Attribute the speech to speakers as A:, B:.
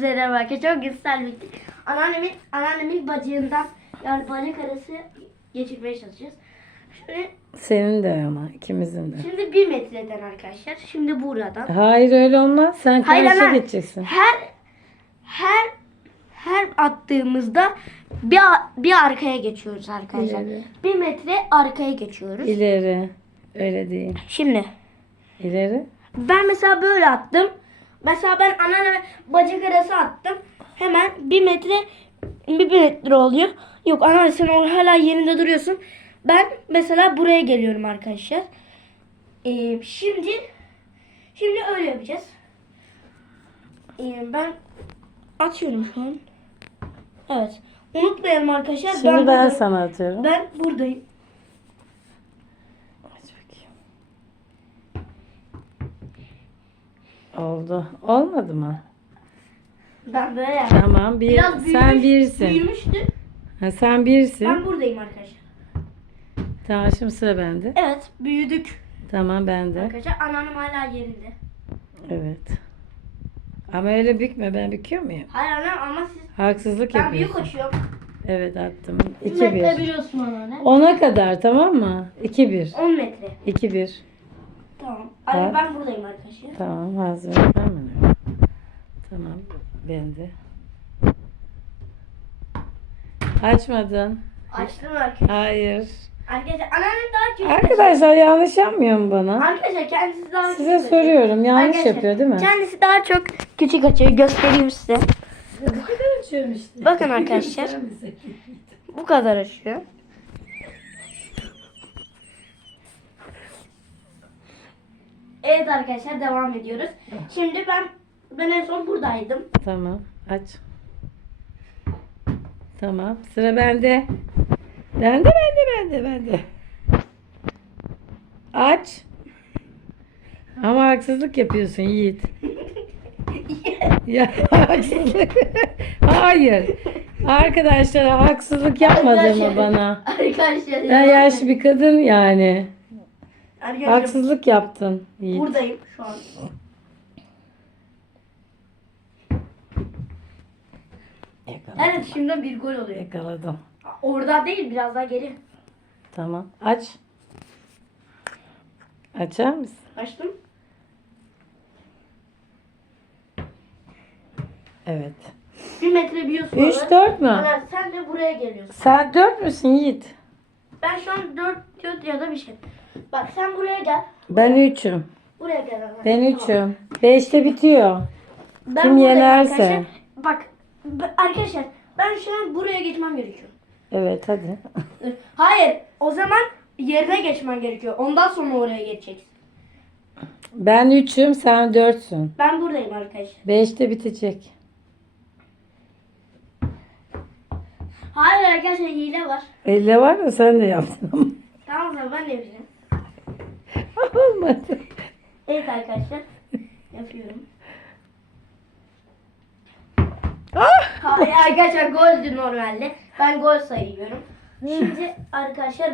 A: Merhaba arkadaşlar. Çok güzel bir Anneannemin, anneannemin bacığından yani bacak arası geçirmeye çalışacağız. Şöyle,
B: Senin de ama ikimizin de.
A: şimdi bir metreden arkadaşlar. Şimdi buradan.
B: Hayır öyle olmaz. Sen karşıya
A: ama
B: geçeceksin.
A: her her her attığımızda bir bir arkaya geçiyoruz arkadaşlar.
B: İleri.
A: Bir metre arkaya geçiyoruz.
B: İleri. Öyle değil.
A: Şimdi
B: İleri.
A: Ben mesela böyle attım. Mesela ben anneanneme bacak arası attım. Hemen bir metre bir metre oluyor. Yok anneanne sen hala yerinde duruyorsun. Ben mesela buraya geliyorum arkadaşlar. Ee, şimdi şimdi öyle yapacağız. Ee, ben atıyorum şu an. Evet. Unutmayalım arkadaşlar.
B: Şimdi ben,
A: buradayım.
B: sana atıyorum.
A: Ben buradayım.
B: Aç bakayım. Oldu. Olmadı mı?
A: Ben böyle yaptım.
B: Tamam. Bir,
A: Biraz
B: sen
A: büyümüş-
B: birsin.
A: Büyümüştü.
B: Ha, sen birsin.
A: Ben buradayım arkadaşlar.
B: Tamam şimdi sıra bende.
A: Evet büyüdük.
B: Tamam bende.
A: Arkadaşlar anneannem hala yerinde.
B: Evet. Ama öyle bükme. Ben büküyor muyum?
A: Hayır annem ama siz
B: Haksızlık
A: ben büyük
B: yapıyorsun.
A: koşuyorum.
B: Evet attım.
A: Bir
B: 2
A: metre
B: 1.
A: biliyorsun anneanne.
B: 10'a kadar tamam mı? 2 1.
A: 10 metre.
B: 2 1.
A: Tamam.
B: Ha.
A: Abi ben buradayım arkadaşlar.
B: Tamam hazır. Tamam. Tamam. Ben de. Açmadın.
A: Açtım arkadaşlar.
B: Hayır.
A: Arkadaşlar anneannem daha küçük.
B: Arkadaşlar yanlış yapmıyor mu bana?
A: Arkadaşlar kendisi daha
B: Size
A: küçük
B: soruyorum. Yanlış
A: Arkadaşlar,
B: yapıyor değil mi?
A: Kendisi daha çok küçük açıyor. Göstereyim size.
B: Bu kadar açıyorum işte.
A: Bakın arkadaşlar. Bu kadar açıyor. Evet arkadaşlar devam ediyoruz. Şimdi ben ben en son buradaydım.
B: Tamam. Aç. Tamam. Sıra bende. Bende bende bende bende. Aç. Ama haksızlık yapıyorsun Yiğit. Ya haksızlık. Hayır. Arkadaşlar haksızlık yapmadın mı bana?
A: Arkadaşlar.
B: Ben yaşlı bir kadın yani.
A: Arkadaşlar
B: Haksızlık yaptın Yiğit.
A: buradayım şu an.
B: Yakaladım.
A: Evet şimdi bir gol oluyor.
B: Yakaladım.
A: Orada değil biraz daha geri.
B: Tamam. Aç. Açar mısın?
A: Açtım.
B: Evet.
A: Bir metre biliyorsun.
B: 3
A: oraları.
B: 4 mü?
A: Ömer, sen de buraya geliyorsun.
B: Sen 4 müsün Yiğit?
A: Ben şu an 4 4 ya da bir şey. Bak sen buraya gel.
B: Ben 3'üm.
A: Buraya gel. Ömer.
B: Ben. 3'üm. 5'te bitiyor.
A: Ben
B: Kim
A: buradayım
B: yenerse.
A: arkadaşlar. Bak b- arkadaşlar ben şu an buraya geçmem gerekiyor.
B: Evet hadi.
A: Hayır o zaman yerine geçmen gerekiyor. Ondan sonra oraya geçeceksin.
B: Ben 3'üm sen 4'sün.
A: Ben buradayım arkadaşlar.
B: 5'te bitecek.
A: Hayır arkadaşlar hile var.
B: 50 var mı sen de yaptın ama.
A: Tamam ben de yapacağım.
B: Olmadı.
A: Evet arkadaşlar. Yapıyorum.
B: Ah!
A: Hayır arkadaşlar goldü normalde. Ben gol sayıyorum. Şimdi arkadaşlar